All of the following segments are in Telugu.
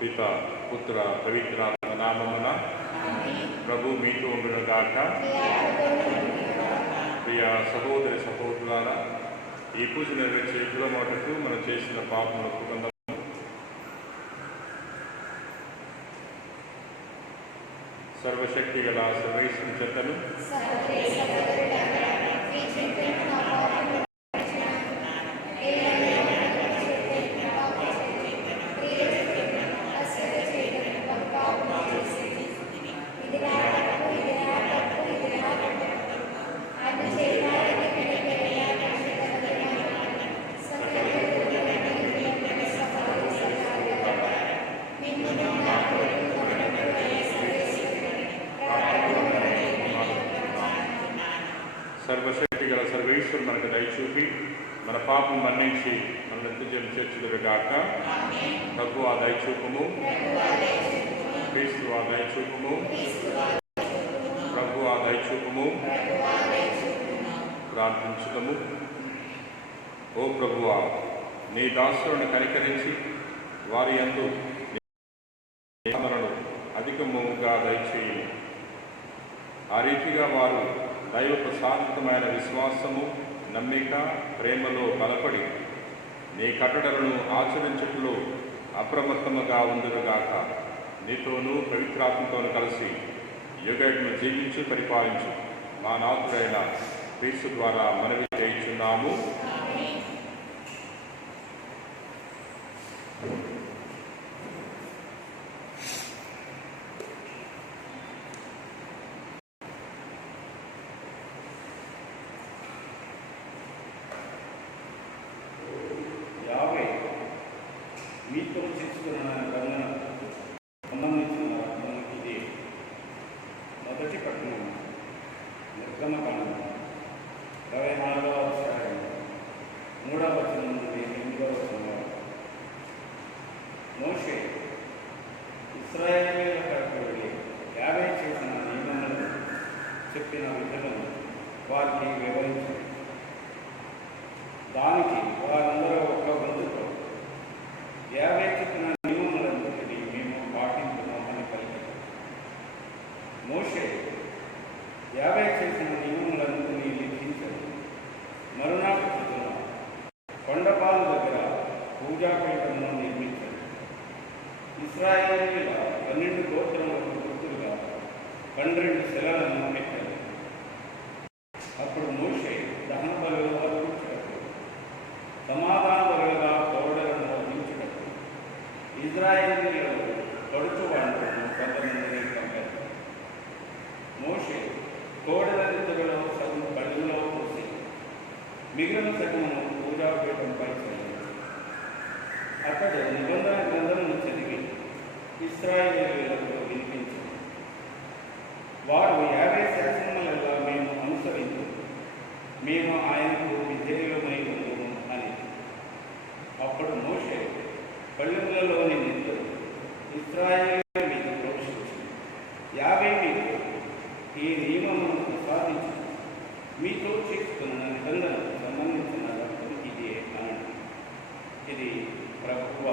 పిత పుత్ర పవిత్రాత్మ నామమున ప్రభు మీతో ఉండునుగాక. ప్రియ సహోదరి సహోదరులారా, ఈ పూజ నెరవేర్చే మొదటకు మనం చేసిన పాపముల కుటుంబం సర్వశక్తి గల సర్వేశ్వరుని చెత్తను సర్వశక్తి గల సర్వేశ్వరుడు మనకు దయచూపి మన పాపం మన్నించి మన నిత్యం చేర్చుదురుగాక. ప్రభు ఆ దయచూపము, క్రీస్తు ఆ దయచూపము, ప్రభు ఆ దయచూపము. ప్రార్థించుదము. ఓ ప్రభువా, నీ దాసులను కనికరించి వారి యందు అధికముగా దయచేయి. ఆ రీతిగా వారు దైవ ప్రసాదితమైన విశ్వాసము, నమ్మిక, ప్రేమలో బలపడి నీ కట్టడలను ఆచరించటంలో అప్రమత్తముగా ఉండుగాక. నీతోనూ పవిత్రాత్మతోనూ కలిసి యుగయుగములు జీవించి పరిపాలించు మా నాథుడైన క్రీస్తు ద్వారా మనవి చేయుచున్నాము. మీతో చేసుకున్న బంధన సంబంధించిన ఇది మొదటి పట్టణం నిర్గమకాండం 24వ అధ్యాయం 3వ వచనం నుండి 8వ వచనం. మోషే ఇశ్రాయేలీయుల దగ్గరికి వెళ్ళి 50 చేసిన నియమాలను చెప్పిన విధులను వారికి వివరించారు. దానికి వారందరూ ఒక్క గొంతుతో 50 చెప్పిన నియమములన్నిటినీ మేము పాటించున్నామని పలికారు. మోషే 50 చేసిన నియమములన్నిటినీ లిఖించారు. మరునాడు చొప్పున కొండపాలు దగ్గర పూజాపీఠమును నిర్మించారు. ఇశ్రాయేలీయుల 12 గోత్రములకు గుర్తులుగా 12 శిలలను పెట్టారు. అప్పుడు మోషే దహన బలులు అర్పించినప్పుడు, సమాధాన బలులుగా కోడలను అర్పించినప్పుడు ఇశ్రాయేలీయులు తొడుచు వాడులను కొంతమందిని పంపారు. మోషే కోడలని తెగలో సగం కళ్ళలో పోసి మిగిలిన సగమును పూజాపీఠంపై చదివారు. అతడు నిబంధన గ్రంథమును చదివి ఇశ్రాయేలీయులకు వినిపించారు. వారు 50 శాసనములలో మేము అనుసరించు, మేము ఆయనకు విధేయులమై ఉందుము అని. అప్పుడు మోషే పళ్ళెములలోని నిద్రలు ఇశ్రాయేలీయుల మీద ప్రోక్షించి, 50 మీకు ఈ నియమమును ప్రసాదించి మీతో చేసుకున్న నిబంధనకు సంబంధించిన రక్తం ఇదే అనండి. ఇది ప్రభువ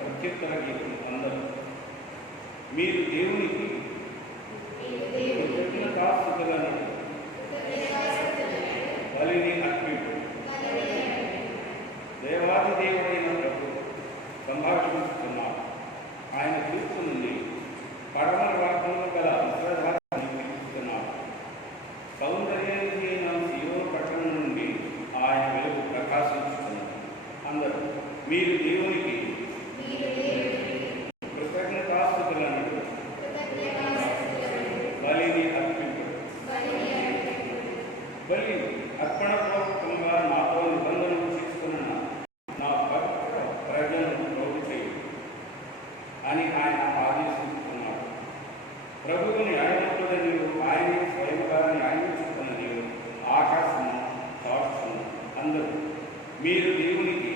ప్రత్యుత్తర గీతం. అందరూ మీరు దేవునికి కృతజ్ఞతాస్తుతులను బలిని అర్పించు. దేవాది దేవుడైన ప్రభు సంభాషిస్తున్నారు. ఆయన తీర్పు నుండి పడమర వాక్యంలో గల విశ్వధారాన్ని పిలుస్తున్నారు. సౌందర్యమైన సీయోను పట్టణం నుండి ఆయన వెలుగు ప్రకాశించుతున్నారు. అందరూ మీరు దేవునికి కృతజ్ఞతాస్తుతులను బలిని అర్పించు. బలి అర్పణపూర్వకంగా నాతో నిబంధనలు చేసుకున్న నా భక్త ప్రజలను ప్రోగు చేయి అని ఆయన ఆదేశిస్తున్నాడు. ప్రభువు న్యాయవంతుడు నీవు, ఆయన స్వయంగా న్యాయించుకున్న నీవు ఆకాశము సాక్షును. అందరూ మీరు దేవునికి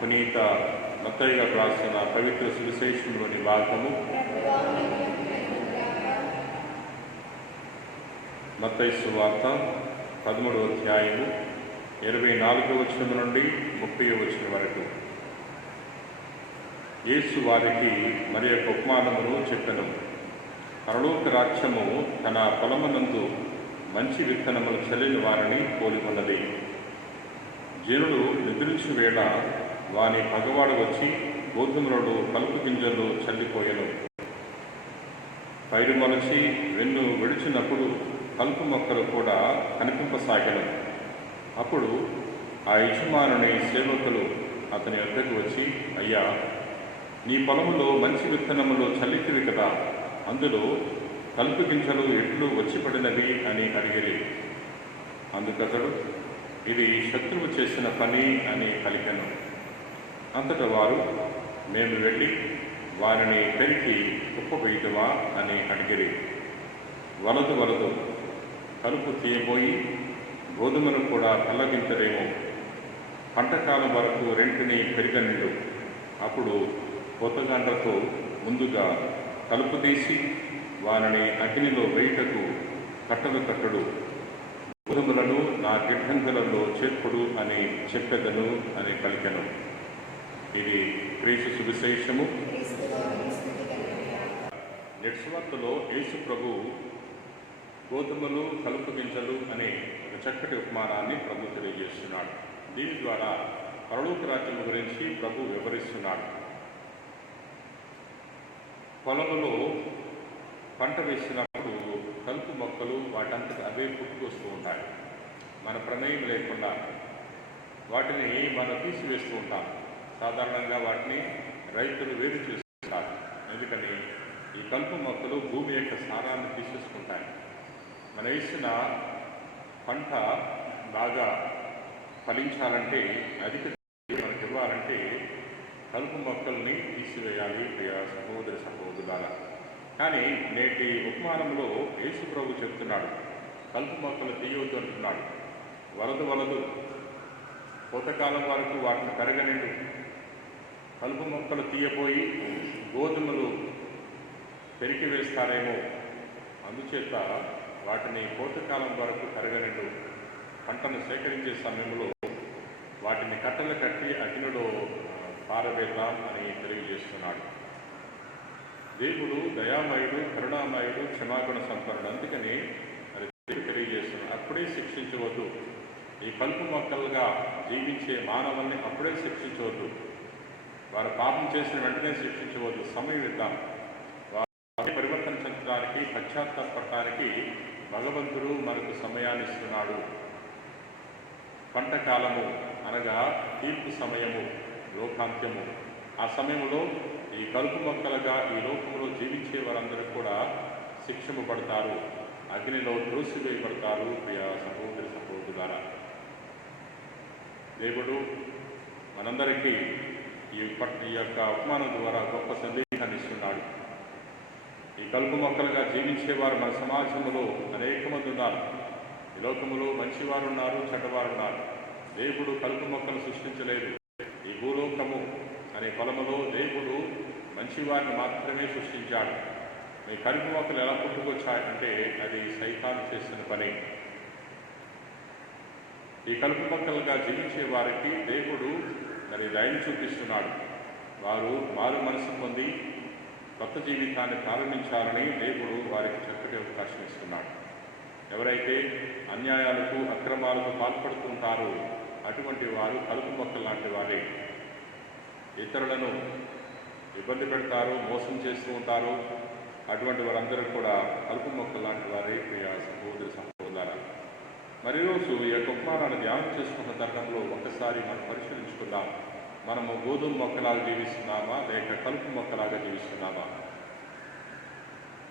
పునీత మత్తయి గారు రాసిన పవిత్ర సువిశేషంలోని భాగము మత్తయి సువార్త 13వ అధ్యాయము 24వ వచనం నుండి 30వ వచనం వరకు. యేసు వారికి మరి యొక్క ఉపమానమును చెప్పెను. పరలోక రాజ్యము తన పొలమునందు మంచి విత్తనములు చల్లిన వారిని పోలికొన్నది. జనులు నిద్రించు వేళ వాని పగవాడు వచ్చి గోధుమలలో కలుపు గింజలు చల్లిపోయెను. పైరు మొలచి వెన్ను విడిచినప్పుడు కలుపు మొక్కలు కూడా కనిపింపసాగెను. అప్పుడు ఆ యజమానుని సేవకులు అతని వద్దకు వచ్చి, అయ్యా, నీ పొలములో మంచి విత్తనములు చల్లితివి కదా, అందులో కలుపు గింజలు ఎట్లు వచ్చి పడినవి అని అడిగిరి. అందుకతడు, ఇది శత్రువు చేసిన పని అని పలికెను. అంతటా వారు, మేము వెళ్ళి వారిని పెరికి కుప్పవేయుదుమా అని అడిగిరి. వలదు కలుపు తీయబోయి గోధుమను కూడా కల్లగించరేమో. పంటకాలం వరకు రెంటిని పెరిగనిండు. అప్పుడు కొత్తగంటతో ముందుగా కలుపు తీసి వారిని అగ్నిలో వేయుటకు కట్టడు. గోధుమలను నా గిడ్డంగులలో చేర్పుడు అని చెప్పెదను అని పలికెను. ఇది క్రీస్తు సువిశేషము. నెట్స్వార్తలో యేసు ప్రభు గోధుమలు కలుపు గింజలు అనే ఒక చక్కటి ఉపమానాన్ని ప్రభు తెలియజేస్తున్నాడు. దీని ద్వారా పరలోక రాజ్యం గురించి ప్రభు వివరిస్తున్నాడు. పొలంలో పంట వేసినప్పుడు కలుపు మొక్కలు వాటంతట అవే పుట్టుకొస్తూ ఉంటాయి. మన ప్రమేయం లేకుండా వాటిని మనం తీసివేస్తూ ఉంటాం. సాధారణంగా వాటిని రైతులు వేరు చేస్తుంటారు. ఎందుకని ఈ కలుపు మొక్కలు భూమి యొక్క సారాన్ని తీసేసుకుంటాయి. మన వేసిన పంట బాగా ఫలించాలంటే, అధిక మనకి ఇవ్వాలంటే కలుపు మొక్కల్ని తీసివేయాలి ప్రియ సహోదరి సహోదరులారా. కానీ నేటి ఉపమానంలో యేసు ప్రభు చెప్తున్నాడు, కలుపు మొక్కలు తీయవద్దు అంటున్నాడు. వలదు కోతకాలం వరకు వాటిని పెరగనిండు. కలుపు మొక్కలు తీయబోయి గోధుమలు పెరికి వేస్తారేమో, అందుచేత వాటిని కోతకాలం వరకు పెరగనిండు. పంటను సేకరించే సమయంలో వాటిని కట్టలు కట్టి అగ్నిలో పారవేద్దాం అని తెలియజేస్తున్నాడు. దేవుడు దయామయుడు, కరుణామయుడు, క్షమాగుణ సంపన్నుడు. అందుకని అది తెలియజేస్తున్నాడు. అప్పుడే శిక్షించవద్దు. ఈ కలుపు మొక్కలుగా జీవించే మానవుల్ని అప్పుడే శిక్షించవద్దు. వారు పాపం చేసిన వెంటనే శిక్షించవద్దు. సమయం ఇద్దాం. వారి పరివర్తన చెందడానికి, పశ్చాత్తాపడటానికి భగవంతుడు మనకు సమయాన్ని ఇస్తున్నాడు. పంట కాలము అనగా తీర్పు సమయము, లోకాంత్యము. ఆ సమయంలో ఈ కలుపు మొక్కలుగా ఈ లోకంలో జీవించే వారందరూ కూడా శిక్షింపబడతారు, అగ్నిలో త్రోసివేయబడతారు. ప్రియ సహోదరి సహోదరులారా, దేవుడు మనందరికీ ఈ యొక్క ఉపమానం ద్వారా గొప్ప సందేశాన్ని ఇస్తున్నాడు. ఈ కలుపు మొక్కలుగా జీవించేవారు మన సమాజంలో అనేక మంది ఉన్నారు. ఈ లోకములో మంచివారు ఉన్నారు, చెడ్డవారు ఉన్నారు. దేవుడు కలుపు మొక్కలు సృష్టించలేదు. ఈ భూలోకము అనే పొలములో దేవుడు మంచివారిని మాత్రమే సృష్టించాడు. ఈ కలుపు మొక్కలు ఎలా పుట్టుకొచ్చాయంటే అది సైతాను చేసిన పని. ఈ కలుపు మొక్కలుగా జీవించే వారికి దేవుడు మరి దయను చూపిస్తున్నాడు. వారు మారు మనసు పొంది కొత్త జీవితాన్ని ప్రారంభించాలని దేవుడు వారికి చక్కటి అవకాశం ఇస్తున్నాడు. ఎవరైతే అన్యాయాలకు, అక్రమాలకు పాల్పడుతుంటారో అటువంటి వారు కలుపు మొక్కలు లాంటి వారే. ఇతరులను ఇబ్బంది పెడతారు, మోసం చేస్తూ ఉంటారు. అటువంటి వారందరూ కూడా కలుపు మొక్కలు లాంటి వారే. ప్రియ సహోదరి సహోదరులారా, మరి రోజు ఈ యొక్క ఉపమానాన్ని ధ్యానం చేసుకున్న తరుణంలో ఒకసారి మనం పరిశీలించుకుందాం. మనము గోధుమ మొక్కలాగా జీవిస్తున్నామా లేక కలుపు మొక్కలాగా జీవిస్తున్నామా?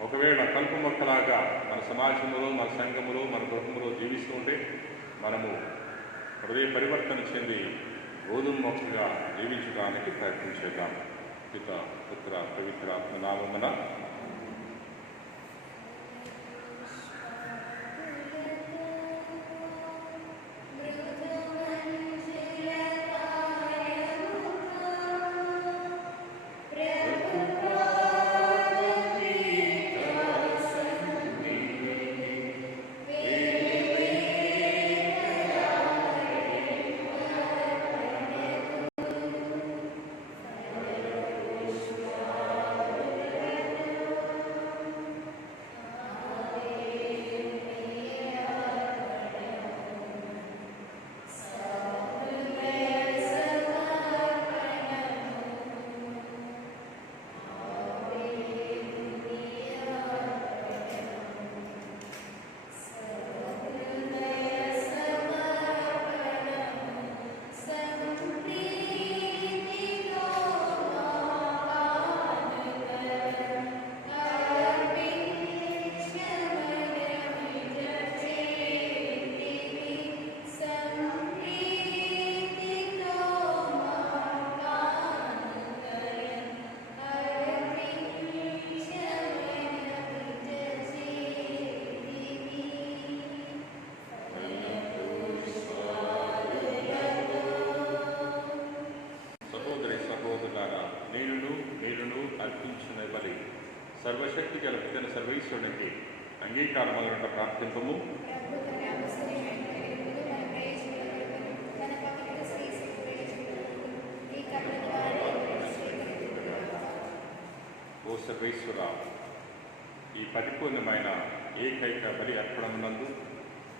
ఒకవేళ కలుపు మొక్కలాగా మన సమాజంలో, మన సంఘములో, మన గృహంలో జీవిస్తూ ఉంటే మనము హృదయ పరివర్తన చెంది గోధుమ మొక్కగా జీవించడానికి ప్రయత్నం చేద్దాం. పిత, పుత్ర, పవిత్రాత్మ నామమున. అంగీకారమగినట ప్రార్థింపము. ఓ సర్వేశ్వర, ఈ పరిపూర్ణమైన ఏకైక బలి అర్పణమునందు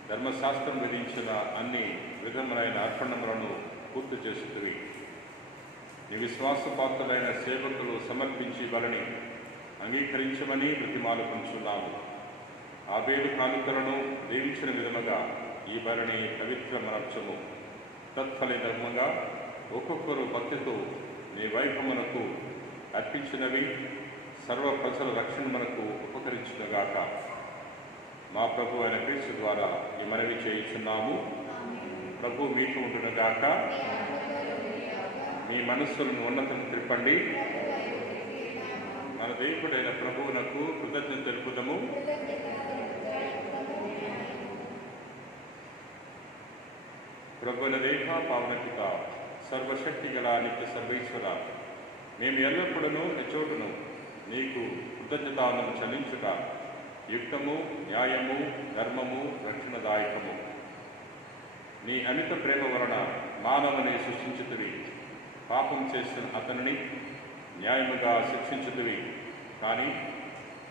ధర్మశాస్త్రం విధించిన అన్ని విధములైన అర్పణములను పూర్తి చేస్తువి. నీ విశ్వాసపాత్రులైన సేవకులు సమర్పించి బలని అంగీకరించమని ప్రతిమాలుకుంటున్నాము. ఆబేలు కానుకలను దీవించిన విధముగా ఈ బలిని పవిత్రమనర్చము. తత్ఫలితంగా ఒక్కొక్కరు భక్తితో నీ వైభవమునకు అర్పించినవి సర్వ ప్రజల రక్షణ మనకు ఉపకరించునుగాక. మా ప్రభు అయిన క్రీస్తు ద్వారా ఈ మనవి చేయుచున్నాము. ప్రభు మీకు ఉండునుగాక. మీ మనస్సులను ఉన్నతను త్రిప్పండి. మన దేవుడైన ప్రభువునకు కృతజ్ఞత తెలుపుదము. ప్రభువున దేవ పావనపిత సర్వశక్తి గల నిత్య సర్వేశ్వర, మేము ఎల్లప్పుడూ ఎచోటును నీకు కృతజ్ఞతాలను చెల్లించుట యుక్తము, న్యాయము, ధర్మము, రక్షణదాయకము. నీ అమిత ప్రేమ వలన మానవుని సృష్టించుతువి. పాపం చేసిన అతనిని న్యాయముగా శిక్షించుతువి. కానీ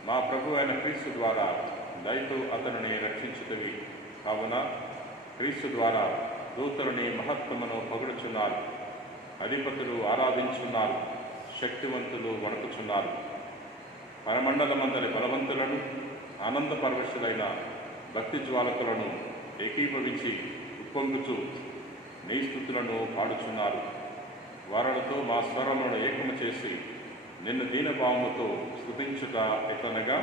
మా ప్రభు అయిన క్రీస్తు ద్వారా దయతో అతనిని రక్షించుతువి. కావున క్రీస్తు ద్వారా దూతలని మహత్వమును పొగడుచున్నారు. అధిపతులు ఆరాధించున్నారు. శక్తివంతులు వణుకుచున్నారు. పరమండలమందరి బలవంతులను ఆనందపరవశులైన భక్తి జ్వాలకులను ఏకీభవించి ఉప్పొంగుచు నీ స్తుతులను పాడుచున్నారు. వారులతో మా స్వరములను ఏకము చేసి నిన్ను దీనభావముతో స్తుతించుట ఎట్లనగా,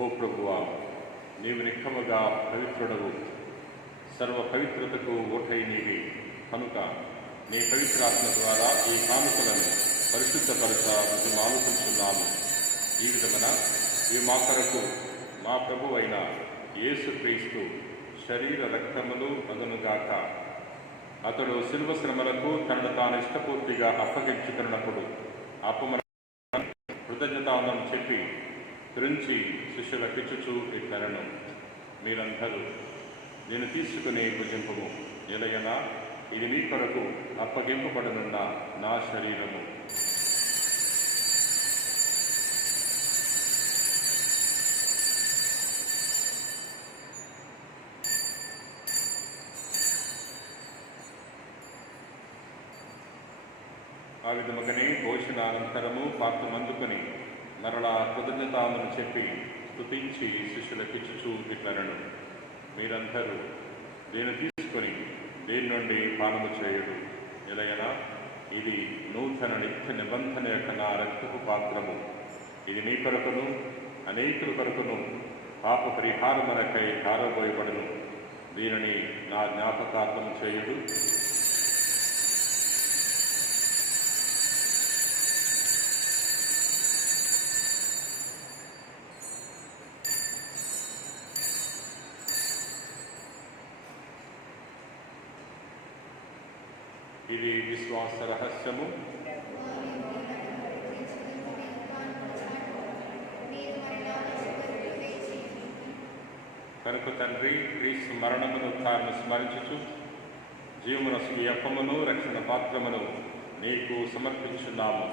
ఓ ప్రభువా, నీవు నిక్కముగా పవిత్రుడవు. సర్వ పవిత్రతకు ఓటై నీవి కనుక నీ పవిత్రాత్మ ద్వారా ఈ కానుకలను పరిశుద్ధపరచ మేము ఆలోచించున్నాము. ఈ విధమున ఈ మా కొరకు మా ప్రభు అయిన యేసుక్రీస్తు శరీర రక్తములు అదనుగాక. అతడు శిలువ శ్రమలకు తనను తాను ఇష్టపూర్తిగా అప్పగించుకున్నప్పుడు అపమ కృతజ్ఞతానం చెప్పి గురించి శిష్యులకిచ్చుచూ ఇట్లనను, మీరందరూ నేను తీసుకుని భుజింపము. ఎలయనా ఇది మీ కొరకు అప్పగింపబడనున్న నా శరీరము. ఆ విధముగానే భోజనానంతరము పాత్ర మందుకొని మరలా కృతజ్ఞతామని చెప్పి స్తుతించి శిష్యులకిచ్చుచూ ఇట్లనను, మీరందరూ దీన్ని తీసుకొని దీని నుండి పానము చేయుడు. ఎలయనా ఇది నూతన నిత్య నిబంధన యొక్క నా రక్తపు పాత్రము. ఇది మీ కొరకును అనేకుల కొరకును పాప పరిహారమునకై కారబోయబడును. దీనిని నా జ్ఞాపకార్థం చేయుడు. ఇది విశ్వాస రహస్యము. కనుక తండ్రి, క్రీస్తు మరణమును తాను స్మరించుచు జీవమునసు ఈ అప్పమును రక్షణ పాత్రమును నీకు సమర్పించున్నాము.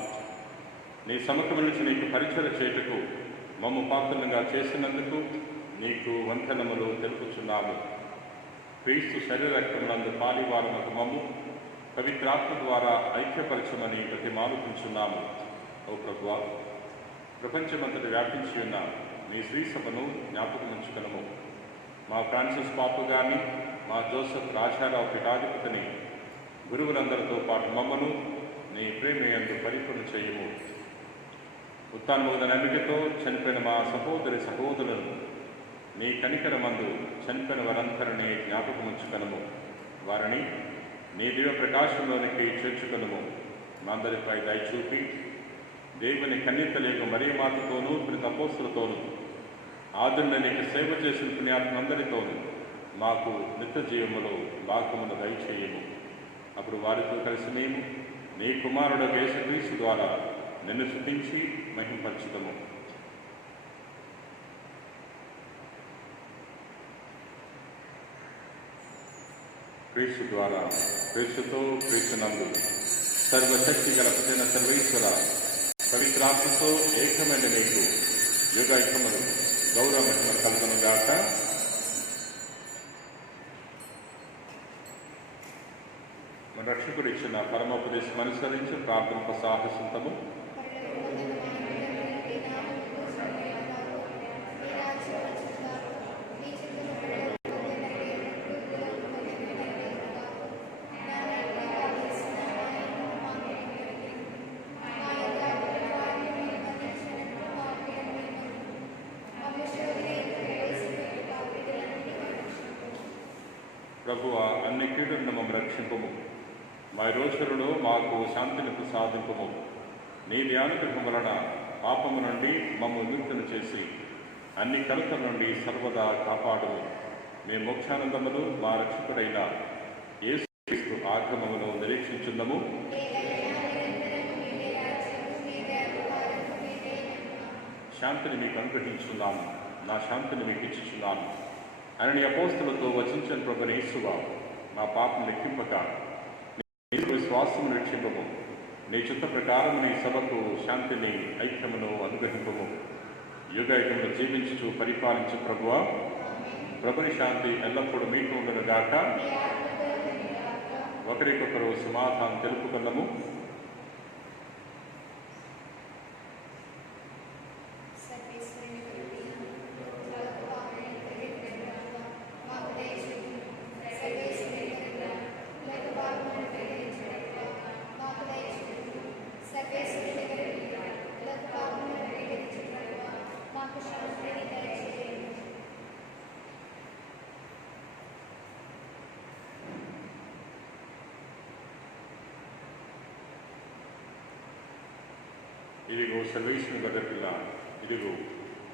నీ సముఖము నుంచి నీకు పరిచయం చేయుటకు మమ్ము పాత్రలుగా చేసినందుకు నీకు వందనములు తెలుపుచున్నాము. క్రీస్తు శరీర రక్తములందు పాలివారముకు మమ్ము పవిత్రాత్మ ద్వారా ఐక్యపరచమని ప్రతిమాలుకుంటున్నాము. ఓ ప్రభువా, ప్రపంచమంతటి వ్యాపించి ఉన్న మీ శ్రీసభను జ్ఞాపకముంచుకనము. మా ఫ్రాన్సిస్ పాపు గారిని, మా జోసెఫ్ రాజారావు పీఠాధిపతిని, గురువులందరితో పాటు మమ్మను నీ ప్రేమయందు పరిపూర్ణ చేయము. ఉత్తానముగ నమ్మికతో చనిపోయిన మా సహోదరులను నీ కనికరమందు చనిపోయిన వారందరినీ జ్ఞాపకముంచుకనము. వారిని నీ దివ్య ప్రకాశంలోనికి చేర్చుకనము. మా అందరిపై దయచూపి దేవుని కన్యతలేక మరియమాతతోనూ ప్రతి అపోస్తులతోనూ ఆదున్న నీకు సేవ చేసిన పుణ్యాత్మందరితోనూ మాకు నిత్య జీవములో భాగమును దయచేయము. అప్పుడు వారితో కలిసి మేము నీ కుమారుడు యేసుక్రీస్తు ద్వారా నిన్ను స్తుతించి మహింపరచుదము. క్రీస్తు ద్వారా, క్రీస్తుతో, క్రీస్తునందు సర్వశక్తి గల ప్రతిన సర్వేశ్వర పవిత్రాత్మతో ఏకమైన నీకు యుగైకములు గౌరవ మహిమలు కలుగును గాక. మన రక్షకుడు ఇచ్చిన పరమోపదేశం అనుసరించి ప్రార్థనకు సాహసింతము. ప్రభువ, అన్ని కీడులను మమ్మ రక్షింపము. మా రోజులలో మాకు శాంతిని ప్రసాదింపము. నీ అనుగ్రహం వలన పాపము నుండి మమ్మ విముక్తిని చేసి అన్ని కలతల నుండి సర్వదా కాపాడుము. మేము మోక్షానందములు మా రక్షకుడైన యేసుక్రీస్తు ఆగమమును నిరీక్షించుందము. శాంతిని మీకు అనుగ్రహించున్నాను, నా శాంతిని మీకు ఇచ్చుచున్నాను అని నీ అపోస్తులతో వచించిన ప్రభుని యేసువా, మా పాపం లెక్కింపక నీ విశ్వాసము రక్షింపము. నీ చిత్త ప్రకారం నీ సభకు శాంతిని, ఐక్యమును అనుగ్రహింపము. యుగయుగములు జీవించుచు పరిపాలించు ప్రభువా, ప్రభుని శాంతి ఎల్లప్పుడూ మీకు ఉండను గాక. ఒకరికొకరు సమాధానం తెలుపుకున్నాము. ఇదిగో సర్వేశ్వరుని గొర్రెపిల్ల, ఇదిగో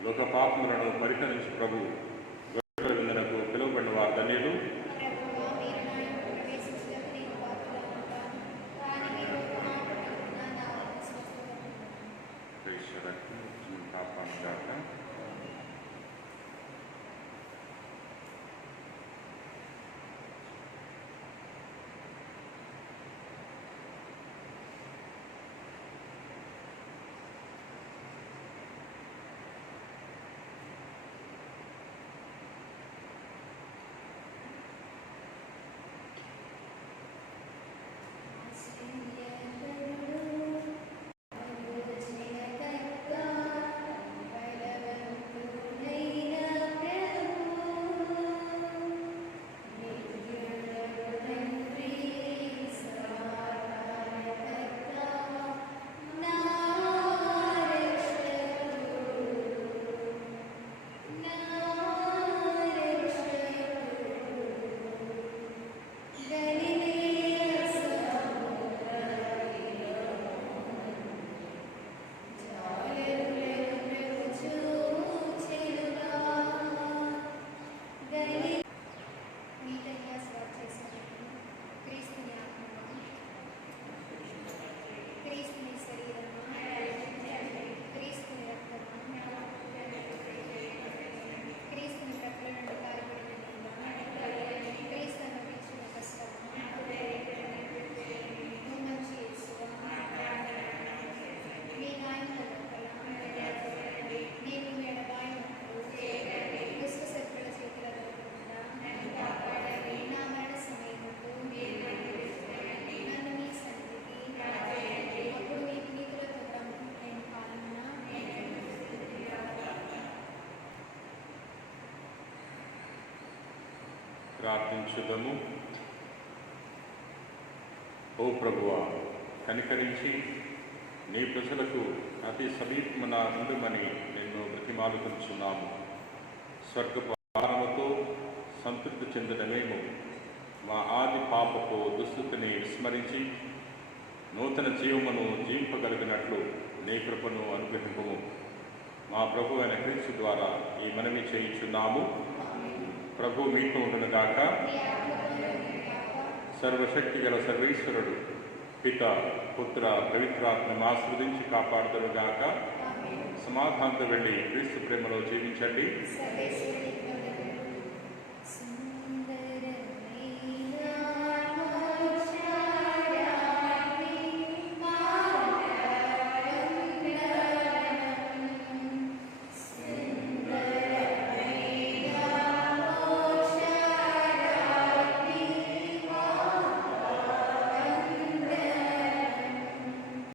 లోక పాపములను పరిహరించు ప్రభు. గొర్రెల విందునకు పిలువబడిన వారు ధన్యులు. ప్రార్థించుదము. ఓ ప్రభువా, కనికరించి నీ ప్రజలకు అతి సమీపమున ఉండుమని నిన్ను బ్రతిమాలుకొనుచున్నాము. స్వర్గపు ఆహారముతో సంతృప్తి చెందిన మేము మా ఆది పాపపు దుస్థితిని విస్మరించి నూతన జీవమును జీవింపగలిగినట్లు నీ కృపను అనుగ్రహింపము. మా ప్రభు అయిన క్రీస్తు ద్వారా ఈ మనవి చేయించున్నాము. ప్రభు మీతో ఉండునుగాక. సర్వశక్తి గల సర్వేశ్వరుడు పిత, పుత్ర, పవిత్రాత్మను ఆశీర్వదించి కాపాడుదురుగాక. సమాధానంతో వెళ్ళి క్రీస్తు ప్రేమలో జీవించండి.